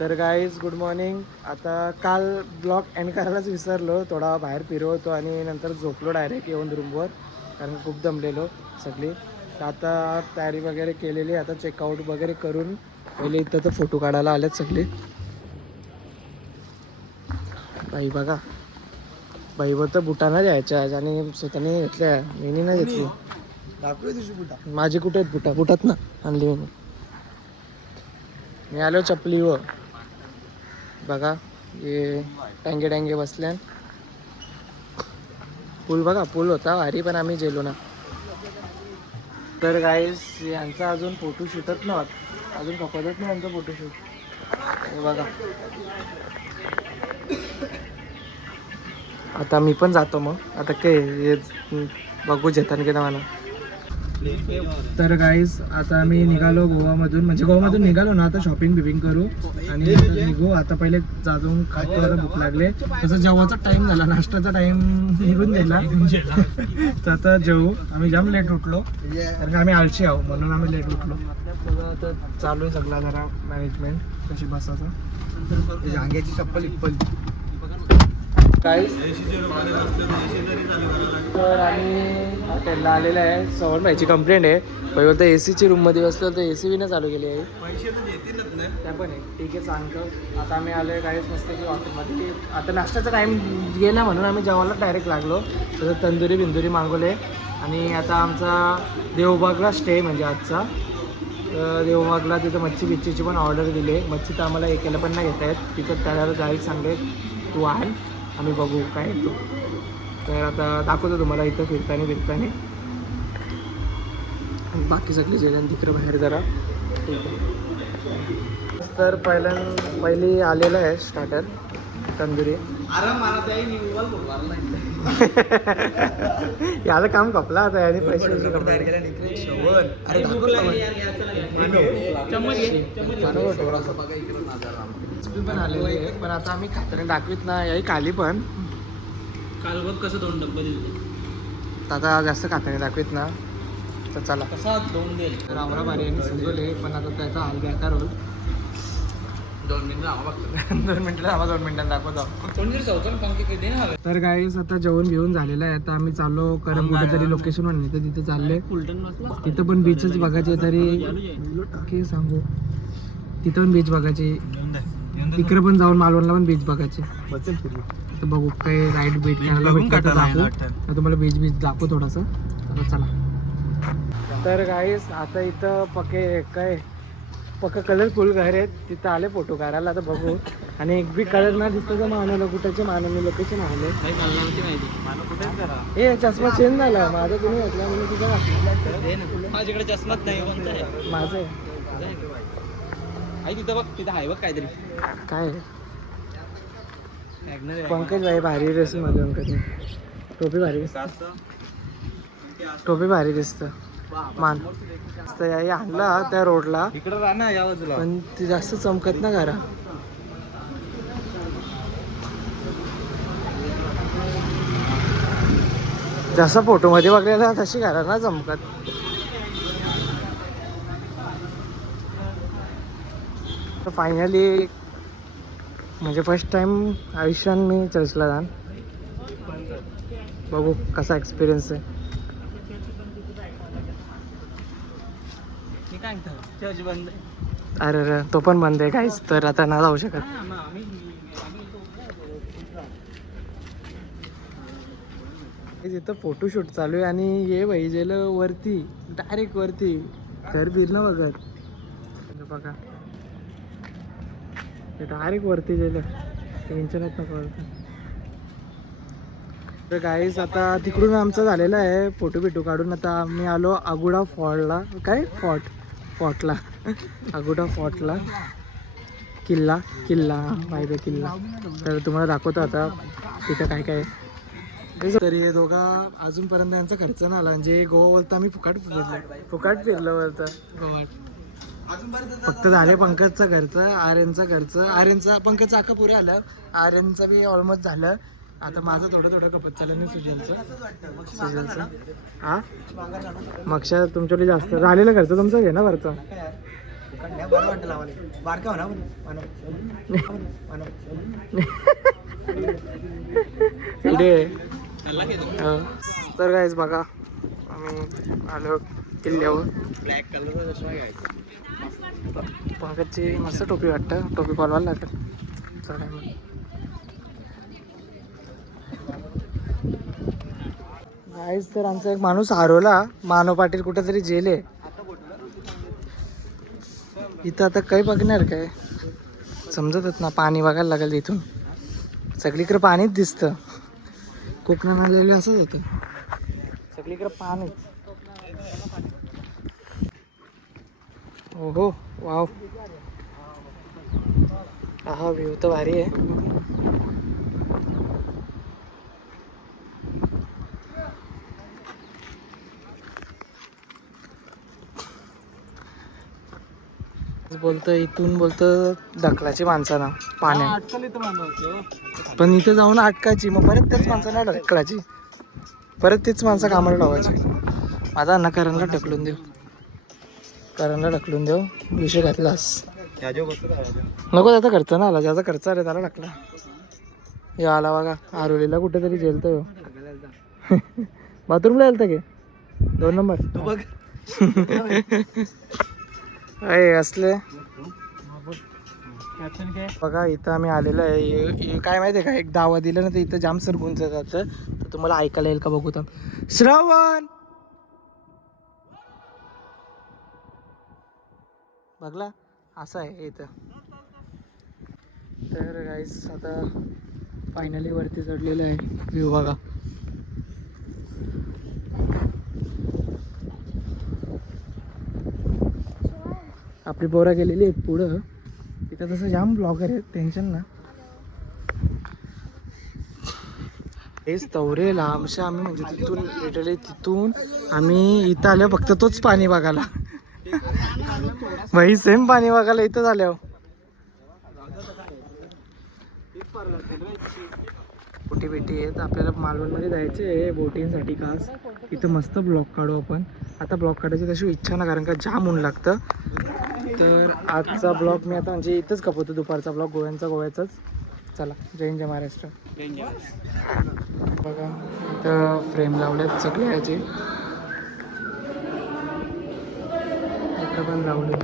तर guys good morning. आता काल ब्लॉग एंड करायलाच विसरलो, थोडा बाहेर फिरवतो आणि नंतर झोपलो डायरेक्ट येऊन रूमवर, कारण खूप दमलेलो सगळी. तर आता तयारी वगैरे केलेली, आता चेकआउट वगैरे करून पहिले इथं तर फोटो काढायला आलेत सगळे. बाई बघा, बाईवर तर बुटाना द्यायच्या आज आणि स्वतःने घेतल्या, मी नाही घेतली. माझी कुठे आहेत बुटा? बुटात ना आणली मी आलो चपलीवर. बघा हे टांगे टांगे बसल्या. पूल बघा, पूल होता भारी, पण आम्ही गेलो ना. तर गाईस यांचा अजून फोटोशूटच नव्हता, अजून खपतच नाही यांचा फोटोशूट. हे बघा, आता मी पण जातो मग. आता काय हे बघू जेतान की मला. तर गाईज आता आम्ही निघालो गोवामधून, म्हणजे गोवामधून निघालो ना. आता शॉपिंग बिपिंग करू आणि निघू. आता पहिले जाऊन खातो, आता भूक लागले. तसं जेवायचा टाइम झाला, नाश्त्याचा टाइम निघून गेला. तर आता जेवू. आम्ही जाम लेट उठलो, कारण का आम्ही आळशी आहो म्हणून आम्ही लेट उठलो. आता चालू आहे सगळा जरा मॅनेजमेंट कशी बसायचं. अंग्याची चप्पल इप्पल काय. तर आम्ही हॉटेलला आलेलं आहे. सवण भाईची कंप्लेंट आहे, पहिले बोलतं ए सीची रूममध्ये बसलो, तर ए सी बी नाही चालू केली आहे. त्या पण आहे, ठीक आहे सांगतो. आता आम्ही आलो आहे काहीच मस्त की हॉटेलमध्ये. आता नाश्त्याचा टाईम गेला म्हणून आम्ही जेवायला डायरेक्ट लागलो. तर तंदुरी बिंदुरी मागवले आणि आता आमचा देवबागला स्टे म्हणजे आजचा. तर देवबागला तिथं मच्छी बिच्छीची पण ऑर्डर दिली. मच्छी तर आम्हाला एकाला पण नाही घेता येत, तिथं त्याला डायरेक्ट सांगले तू आण, आम्ही बघू काय येतो. तर आता दाखवतो तुम्हाला इथं फिरताना. बाकी सगळे जेवण तिकडे बाहेर जरा ठीक आहे. तर पहिली आलेलं आहे स्टार्टर तंदुरी. याला काम कपला आता याने पैसे पण आलेले आहे. पण आता आम्ही खाताना दाखवीत ना याही खाली पण काल बघ कसं 2 डब्बे दिले. आता जास्त खाताना दाखवीत ना. तर चला कसा 2 दिले. रामरा भारी यांनी समजवले, पण आता त्याचा हाल बेकार होईल. 2 मिनिटं आम्हा बघतो. 2 मिनिटं आम्हा 2 मिनिटांनी दाखवतो. कोणी चौकन पंखे किती ना. तर गाईस आता जेवण घेऊन झालेलं आहे. आता आम्ही चाललो कारण कुठेतरी लोकेशन म्हणून तर तिथे चालले. तिथं पण बीचच बघायचे, तरी काय सांगू, तिथं पण बीच बघायचे. तिकडे पण जाऊन मालवणला पण बीच बघायचे. तर बघू काय राईड बीट करायला भेटतं तर दाखवू. तुम्हाला बीच दाखवू थोडासा. तर चला. तर गाईस आता इथं पक्का कलरफुल घर आहेत, तिथं आले फोटो काढायला. आता बघू. आणि एक बी कलर ना दिसतं तर मानाला कुठेचे मानाने लोकेशन आले. हे चष्मा चेंज झाला माझा, तुम्ही घातला म्हणून तुझा घातला. माझ्याकडे चष्माच नाही. माझं आई तिथं बघ, तिथं आहे बघ काहीतरी. काय पंकज भाई भारी ड्रेस मध्ये. पंकज टोपी भारी दिसतं. मान आणला त्या रोडला इकडं राहा ना, या बाजूला. पण ती जास्त चमकत ना घरा. जसं फोटो मध्ये बघलेला तशी घरा ना चमकत. तर फायनली म्हणजे फर्स्ट टाइम आयुष्यात मी चर्चला जाण. बघू कसा एक्सपिरियन्स आहे. चर्च बंद. अरे तो पण बंद आहे काहीच, तर आता ना जाऊ शकत. तिथं फोटोशूट चालू आहे आणि ये भाई गेलं वरती, डायरेक्ट वरती घर बिरणं बघत बघा. डायरेक्ट वरती गेलं, टेन्शनच नको. तर गाईस आता तिकडून आमचं झालेलं आहे फोटो बिटो काढून. आता आम्ही आलो अगुडा फॉर्टला. काय फॉर्टला अगुडा फॉर्टला. किल्ला माहिती आहे किल्ला. तर तुम्हाला दाखवतो आता तिथं काय काय. तरी हे दोघा अजूनपर्यंत यांचा खर्च नाही आला. म्हणजे गोवा बोलता आम्ही फुकाट फिरलो बोलतं गोवात. फक्त झाले पंकजचा खर्च, आर्यनचा खर्च. आर्यनचा पंकजचा अख्खा पुरे आलं. आर्यनचा बी ऑलमोस्ट झालं. आता माझं थोडं कपत चाललं नाही. सुजलचं हा मग तुमच्याकडे जास्त झालेला खर्च तुमचा घे ना वरचा. बरं वाटतं लावायला बारका म्हणा तर काहीच बघा आम्ही आलो किल्ल्यावर. ब्लॅक कलरचा चष्मा घ्यायचा. पंकजची मस्त टोपी वाटतं, टोपी कॉलवायला लागेल. चालेल मग. गाईज तर आमचा एक माणूस हरवला, मानव पाटील कुठेतरी जेल आहे. इथं आता काही बघणार काय समजतच ना, पाणी बघायला लागेल इथून. सगळीकडे पाणीच दिसतं, कोकणात आलेलं असंच होतं, सगळीकडे पाणीच. हो वाव, हा व्ह्यू तर भारी आहे. बोलतं इथून बोलतं ढकलाची माणसाना पाण्यात, पण इथे जाऊन अटकायची, मग परत त्याच माणसाला ढकलाची, परत तीच माणसं कामाला लावायची. माझा अण्णा करणला ढकलून देऊ, करणला ढकलून देऊ, विषय घातलास. नको, त्याचा खर्च ना आला, ज्याचा खर्च आला त्याला ढकला. हे आला बघा आरोलीला कुठेतरी जेलतो. बाथरूमला येलतं की 2 नंबर बघ. अय असले बघा. इथं आम्ही आलेलो आहे, काय माहिती आहे का, एक दावा दिलं ना तर इथं जाम सर गुंज जातं, तर तुम्हाला ऐकायला येईल का बघू. तर श्रवण बघला असं आहे इथं. तर गाईस आता फायनली वरती चढलेलं आहे, व्ह्यू बघा. आपली पोरं गेलेली आहेत पुढं, इथं तसं जाम ब्लॉगर आहेत, टेन्शन ना. हेच तवरे लांबशा आम्ही, म्हणजे तिथून लिटरली तिथून आम्ही इथं आलो फक्त तोच पाणी बघायला. भाई सेम पाणी बघायला इथं झाल्यावर. बोटी बिटी आहेत, आपल्याला मालवणमध्ये जायचे आहे बोटिंगसाठी खास. इथं मस्त ब्लॉग काढू आपण. आता ब्लॉग काढायची तशी इच्छा ना, कारण का जाम ऊन लागतं. तर आजचा ब्लॉग मी आता म्हणजे इथंच कपवतो, दुपारचा ब्लॉग गोव्याचाच. चला, जय हिंद, जय महाराष्ट्र. बघा इथं फ्रेम लावल्यात सगळे ह्याचे, इकडं पण लावले.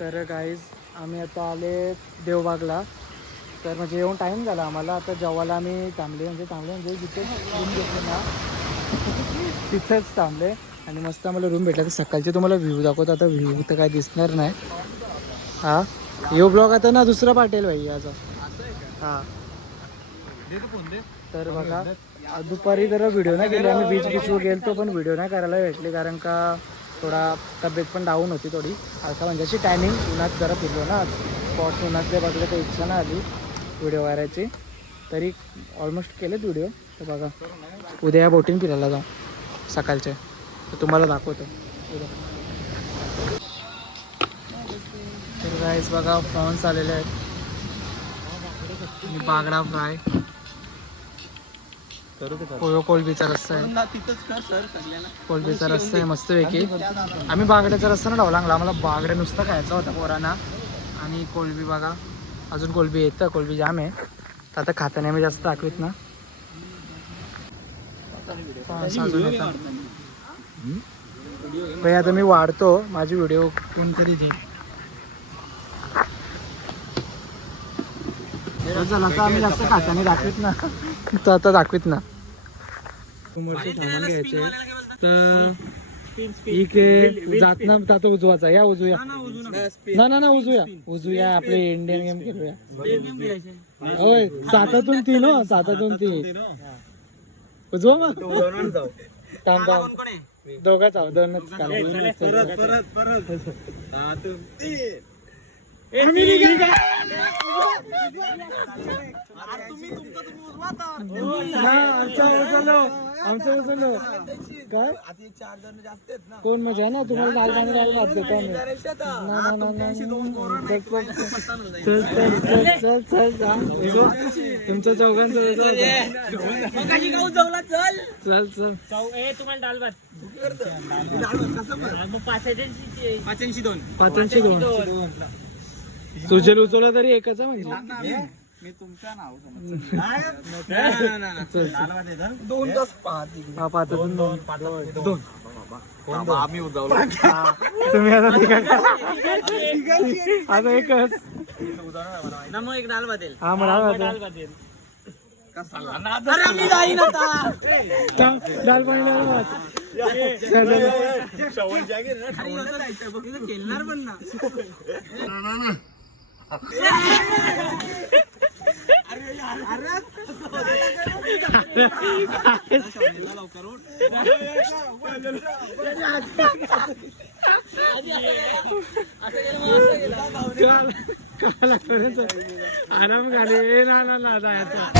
तर गाईज आम्ही आता आले देवबागला. तर म्हणजे येऊन टाईम झाला आम्हाला. आता जेवायला आम्ही थांबले म्हणजे जिथे रूम घेतले ना तिथंच थांबले, आणि मस्त आम्हाला रूम भेटला. तर सकाळचे तुम्हाला व्ह्यू दाखवतो. आता व्ह्यू तर काय दिसणार नाही. हा यो ब्लॉग आता ना दुसरा पाठेल भाई याचा. हां तर बघा दुपारी जरा व्हिडिओ नाही केले आम्ही, बीचवर गेलतो पण व्हिडिओ नाही करायला भेटले, कारण का थोडा तब्येत पण डाऊन होती थोडी. आता म्हणजे अशी टायमिंग उन्हात जरा फिरलो ना, स्पॉट्स उन्हातले बघले तर इच्छा नाही आली व्हिडिओ करायची. तरी ऑलमोस्ट केलेत व्हिडिओ. तर बघा उद्या बोटिंग फिरायला जाऊ सकाळचे, तर तुम्हाला दाखवतो उद्या. तर गाईस बघा प्रॉन्स आलेले आहेत, बागडा फ्राय, कोलबीचा रस्सा आहे, कोलबीचा रस्सा आहे मस्तपैकी. आम्ही बागड्याचा रस्सा ना लावला, आम्हाला बागड्या नुसतं खायचा होता पोरांना. आणि कोलबी बघा, अजून कोलबी येतं, कोलबी जाम आहे. तर आता खाताना आम्ही जास्त दाखवीत ना, अजून येतं भाई. आता मी वाढतो, माझी व्हिडिओ कोण कधी देईल. चला आता आम्ही जास्त खाताना दाखवीत ना, तर आता दाखवीत ना. सामान घ्यायचे तर इकडे जात ना, आता उजवाचा या, उजूया ना उजूया आपले इंडियन गेम खेळूया. होय 7तून 3 हो, 7तून 3 उजवा. मग थांब दोघाच आहो, 2च आमचं उचललो काय आता 4 जण जास्त आहेत ना. कोण मजा ना तुम्हाला लाल पाणी हात देतो आम्ही. चल चल जा तुमच्या चौघांचं चल चल तुम्हाला डाल भात पाचांशी दोन सुजल उचलला तरी एकच आहे म्हणजे मी तुमचं नाव चल 2 तास 5 हा पाचातून दोन आम्ही उजावलो. तुम्ही आता आता एकच मग एक डाल भात येईल. हा मला डाल भात येईल. डाल पाणी डाल भात. खेळणार पण ना. आराम झाले ना जायचं